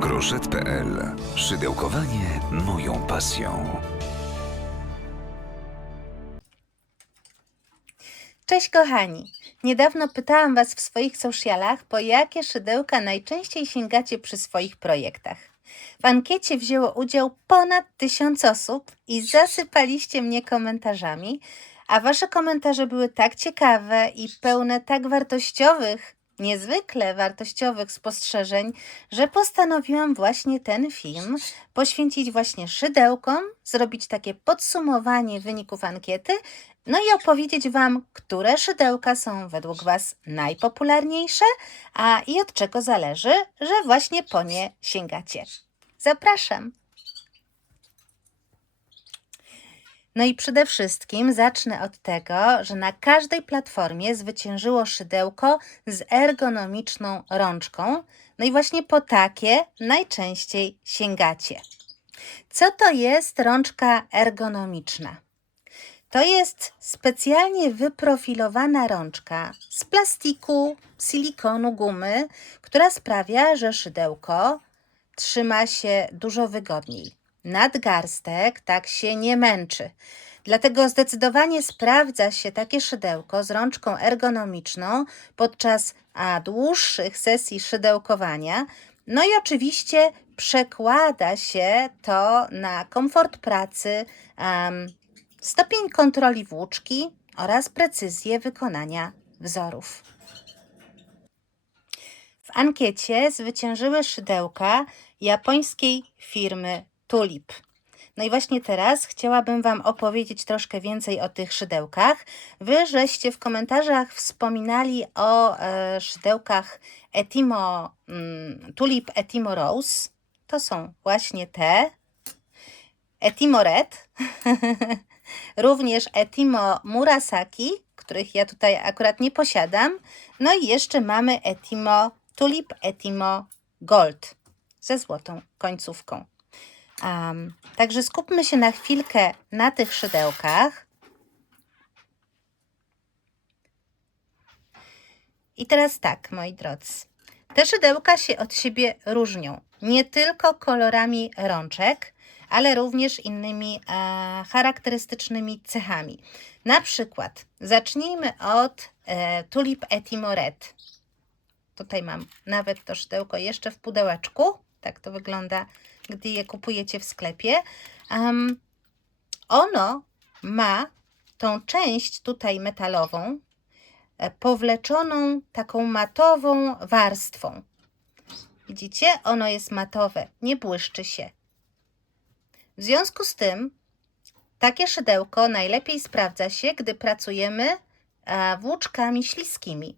Groszet.pl. Szydełkowanie moją pasją. Cześć kochani! Niedawno pytałam Was w swoich socialach, po jakie szydełka najczęściej sięgacie przy swoich projektach. W ankiecie wzięło udział ponad tysiąc osób i zasypaliście mnie komentarzami, a Wasze komentarze były tak ciekawe i pełne tak wartościowych, niezwykle wartościowych spostrzeżeń, że postanowiłam właśnie ten film poświęcić właśnie szydełkom, zrobić takie podsumowanie wyników ankiety, no i opowiedzieć Wam, które szydełka są według Was najpopularniejsze, a i od czego zależy, że właśnie po nie sięgacie. Zapraszam! No i przede wszystkim zacznę od tego, że na każdej platformie zwyciężyło szydełko z ergonomiczną rączką. No i właśnie po takie najczęściej sięgacie. Co to jest rączka ergonomiczna? To jest specjalnie wyprofilowana rączka z plastiku, silikonu, gumy, która sprawia, że szydełko trzyma się dużo wygodniej. Nadgarstek tak się nie męczy. Dlatego zdecydowanie sprawdza się takie szydełko z rączką ergonomiczną podczas a, dłuższych sesji szydełkowania. No i oczywiście przekłada się to na komfort pracy, um, stopień kontroli włóczki oraz precyzję wykonania wzorów. W ankiecie zwyciężyły szydełka japońskiej firmy Tulip. No i właśnie teraz chciałabym Wam opowiedzieć troszkę więcej o tych szydełkach. Wy żeście w komentarzach wspominali o e, szydełkach Etimo, mm, Tulip Etimo Rose. To są właśnie te. Etimo Red. Również Etimo Murasaki, których ja tutaj akurat nie posiadam. No i jeszcze mamy Etimo Tulip Etimo Gold ze złotą końcówką. Um, także skupmy się na chwilkę na tych szydełkach. I teraz tak, moi drodzy. Te szydełka się od siebie różnią. Nie tylko kolorami rączek, ale również innymi e, charakterystycznymi cechami. Na przykład zacznijmy od e, Tulip Etimo Red. Tutaj mam nawet to szydełko jeszcze w pudełeczku. Tak to wygląda gdy je kupujecie w sklepie. Um, ono ma tą część tutaj metalową, e, powleczoną taką matową warstwą. Widzicie? Ono jest matowe, nie błyszczy się. W związku z tym takie szydełko najlepiej sprawdza się, gdy pracujemy e, włóczkami śliskimi,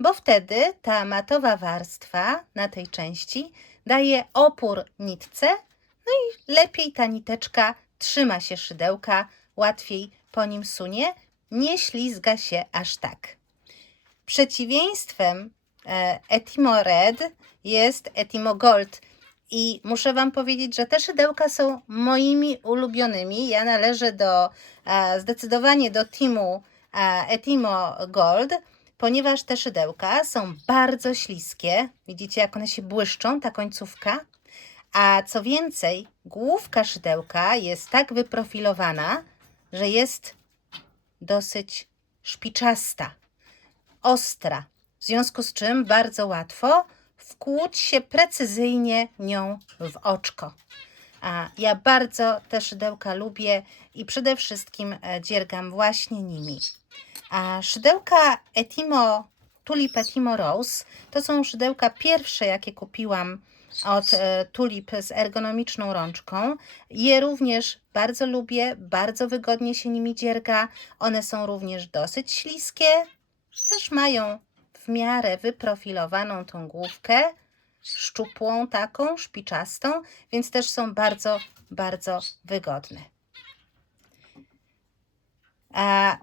bo wtedy ta matowa warstwa na tej części daje opór nitce, no i lepiej ta niteczka trzyma się szydełka, łatwiej po nim sunie, nie ślizga się aż tak. Przeciwieństwem e, Etimo Red jest Etimo Gold. I muszę Wam powiedzieć, że te szydełka są moimi ulubionymi. Ja należę do e, zdecydowanie do teamu e, Etimo Gold ponieważ te szydełka są bardzo śliskie. Widzicie, jak one się błyszczą, ta końcówka. A co więcej, główka szydełka jest tak wyprofilowana, że jest dosyć szpiczasta, ostra. W związku z czym bardzo łatwo wkłuć się precyzyjnie nią w oczko. A ja bardzo te szydełka lubię i przede wszystkim e, dziergam właśnie nimi. A szydełka Etimo, Tulip Etimo Rose to są szydełka pierwsze, jakie kupiłam od e, Tulip z ergonomiczną rączką. Je również bardzo lubię, bardzo wygodnie się nimi dzierga. One są również dosyć śliskie, też mają w miarę wyprofilowaną tą główkę, szczupłą taką, szpiczastą, więc też są bardzo, bardzo wygodne.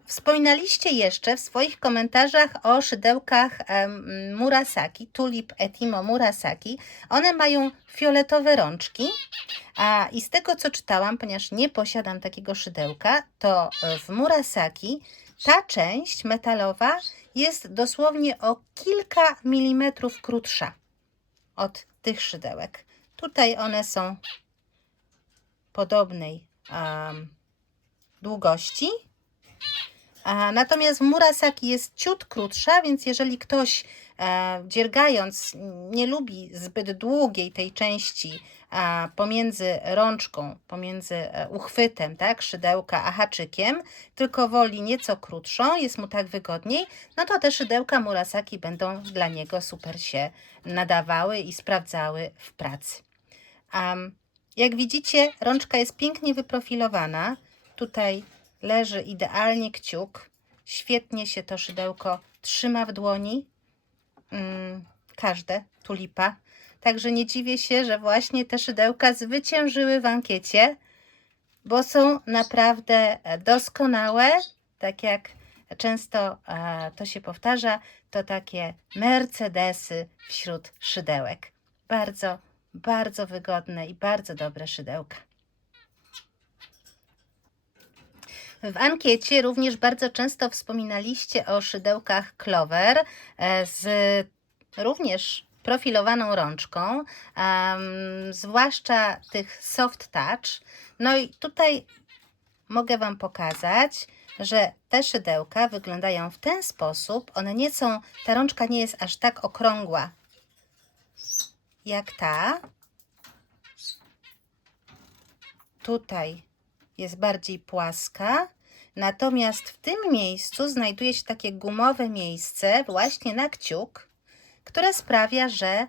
Wspominaliście jeszcze w swoich komentarzach o szydełkach Murasaki, Tulip Etimo Murasaki. One mają fioletowe rączki, a i z tego co czytałam, ponieważ nie posiadam takiego szydełka, to w Murasaki ta część metalowa jest dosłownie o kilka milimetrów krótsza od tych szydełek. Tutaj one są podobnej em, długości. A, natomiast Murasaki jest ciut krótsza, więc jeżeli ktoś e, dziergając nie lubi zbyt długiej tej części a, pomiędzy rączką, pomiędzy e, uchwytem, tak, szydełka, a haczykiem, tylko woli nieco krótszą, jest mu tak wygodniej, no to te szydełka Murasaki będą dla niego super się nadawały i sprawdzały w pracy. Jak widzicie, rączka jest pięknie wyprofilowana. Tutaj leży idealnie kciuk. Świetnie się to szydełko trzyma w dłoni. Mm, każde tulipa. Także nie dziwię się, że właśnie te szydełka zwyciężyły w ankiecie, bo są naprawdę e, doskonałe. Tak jak często e, to się powtarza, to takie Mercedesy wśród szydełek. Bardzo, bardzo wygodne i bardzo dobre szydełka. W ankiecie również bardzo często wspominaliście o szydełkach Clover e, z również profilowaną rączką, em, zwłaszcza tych soft touch. No i tutaj mogę Wam pokazać, że te szydełka wyglądają w ten sposób. One nie są, ta rączka nie jest aż tak okrągła jak ta. Tutaj jest bardziej płaska. Natomiast w tym miejscu znajduje się takie gumowe miejsce właśnie na kciuk, które sprawia, że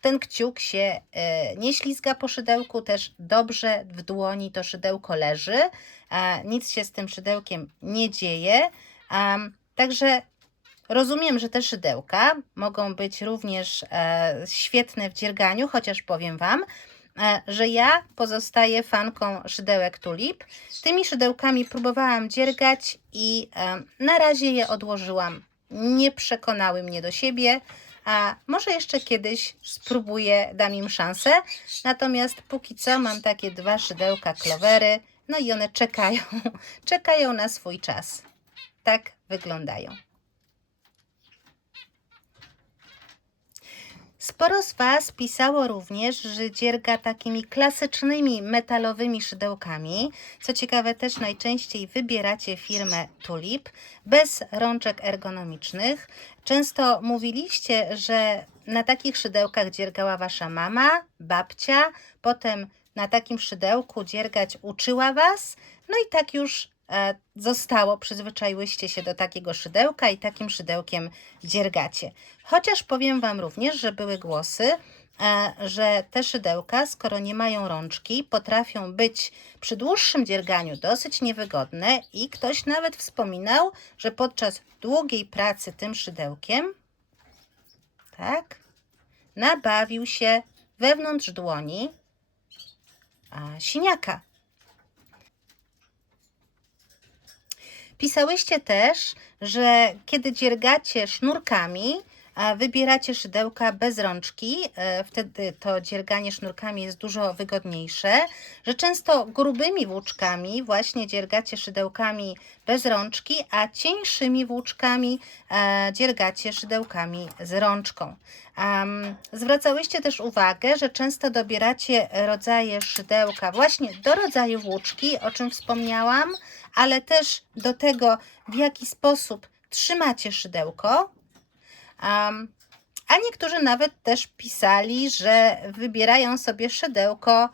ten kciuk się e, nie ślizga po szydełku, też dobrze w dłoni to szydełko leży, a nic się z tym szydełkiem nie dzieje. Także rozumiem, że te szydełka mogą być również e, świetne w dzierganiu, chociaż powiem Wam, że ja pozostaję fanką szydełek tulip. Tymi szydełkami próbowałam dziergać i e, na razie je odłożyłam. Nie przekonały mnie do siebie, a może jeszcze kiedyś spróbuję, dam im szansę. Natomiast póki co mam takie dwa szydełka klowery, no i one czekają, czekają na swój czas. Tak wyglądają. Sporo z Was pisało również, że dzierga takimi klasycznymi metalowymi szydełkami. Co ciekawe, też najczęściej wybieracie firmę Tulip bez rączek ergonomicznych. Często mówiliście, że na takich szydełkach dziergała Wasza mama, babcia, potem na takim szydełku dziergać uczyła Was, no i tak już zostało, przyzwyczaiłyście się do takiego szydełka i takim szydełkiem dziergacie. Chociaż powiem Wam również, że były głosy, e, że te szydełka, skoro nie mają rączki, potrafią być przy dłuższym dzierganiu dosyć niewygodne i ktoś nawet wspominał, że podczas długiej pracy tym szydełkiem, tak, nabawił się wewnątrz dłoni a, siniaka. Pisałyście też, że kiedy dziergacie sznurkami, wybieracie szydełka bez rączki, e, wtedy to dzierganie sznurkami jest dużo wygodniejsze, że często grubymi włóczkami właśnie dziergacie szydełkami bez rączki, a cieńszymi włóczkami e, dziergacie szydełkami z rączką. Zwracałyście też uwagę, że często dobieracie rodzaje szydełka właśnie do rodzaju włóczki, o czym wspomniałam, ale też do tego, w jaki sposób trzymacie szydełko. A niektórzy nawet też pisali, że wybierają sobie szydełko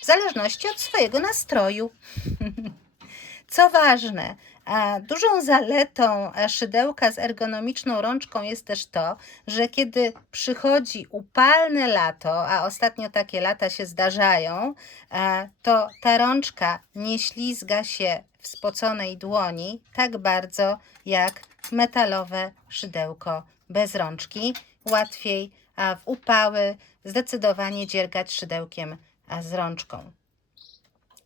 w zależności od swojego nastroju. Co ważne, dużą zaletą e, szydełka z ergonomiczną rączką jest też to, że kiedy przychodzi upalne lato, a ostatnio takie lata się zdarzają, e, to ta rączka nie ślizga się w spoconej dłoni tak bardzo jak metalowe szydełko bez rączki. Łatwiej a w upały zdecydowanie dziergać szydełkiem a z rączką.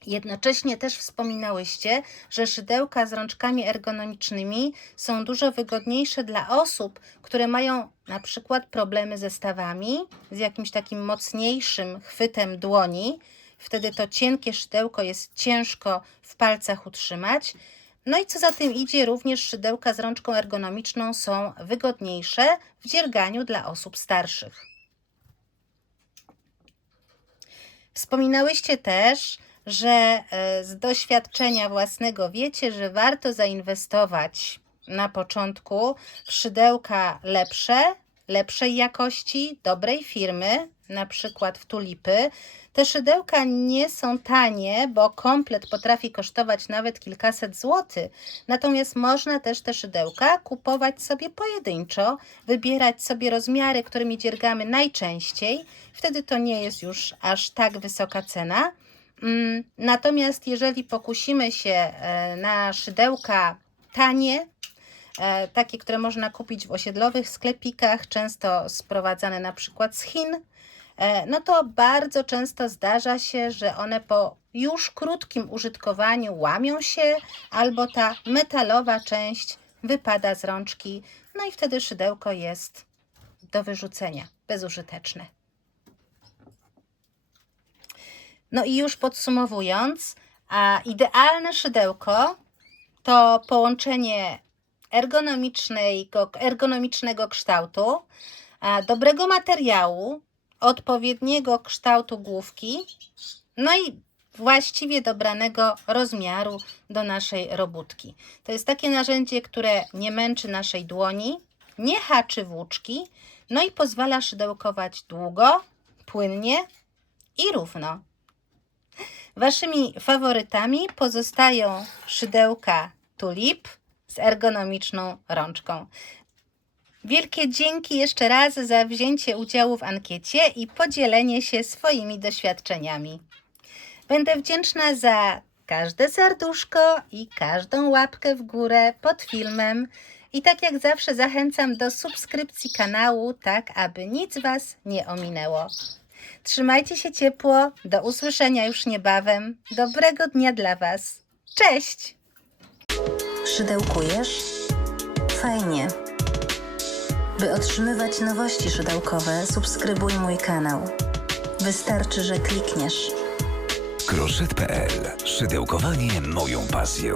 Jednocześnie też wspominałyście, że szydełka z rączkami ergonomicznymi są dużo wygodniejsze dla osób, które mają na przykład problemy ze stawami, z jakimś takim mocniejszym chwytem dłoni. Wtedy to cienkie szydełko jest ciężko w palcach utrzymać. No i co za tym idzie, również szydełka z rączką ergonomiczną są wygodniejsze w dzierganiu dla osób starszych. Wspominałyście też, że e, z doświadczenia własnego wiecie, że warto zainwestować na początku w szydełka lepsze, lepszej jakości, dobrej firmy, na przykład w tulipy. Te szydełka nie są tanie, bo komplet potrafi kosztować nawet kilkaset złotych. Natomiast można też te szydełka kupować sobie pojedynczo, wybierać sobie rozmiary, którymi dziergamy najczęściej. Wtedy to nie jest już aż tak wysoka cena. Mm, Natomiast jeżeli pokusimy się e, na szydełka tanie, e, takie, które można kupić w osiedlowych sklepikach, często sprowadzane na przykład z Chin, no to bardzo często zdarza się, że one po już krótkim użytkowaniu łamią się, albo ta metalowa część wypada z rączki, no i wtedy szydełko jest do wyrzucenia, bezużyteczne. No i już podsumowując, a idealne szydełko to połączenie ergonomicznego, ergonomicznego kształtu, dobrego materiału, odpowiedniego kształtu główki, no i właściwie dobranego rozmiaru do naszej robótki. To jest takie narzędzie, które nie męczy naszej dłoni, nie haczy włóczki, no i pozwala szydełkować długo, płynnie i równo. Waszymi faworytami pozostają szydełka tulip z ergonomiczną rączką. Wielkie dzięki jeszcze raz za wzięcie udziału w ankiecie i podzielenie się swoimi doświadczeniami. Będę wdzięczna za każde serduszko i każdą łapkę w górę pod filmem. I tak jak zawsze zachęcam do subskrypcji kanału, tak aby nic Was nie ominęło. Trzymajcie się ciepło, do usłyszenia już niebawem. Dobrego dnia dla Was. Cześć! Szydełkujesz? Fajnie. By otrzymywać nowości szydełkowe, subskrybuj mój kanał. Wystarczy, że klikniesz. Kroszet.pl. Szydełkowanie moją pasją.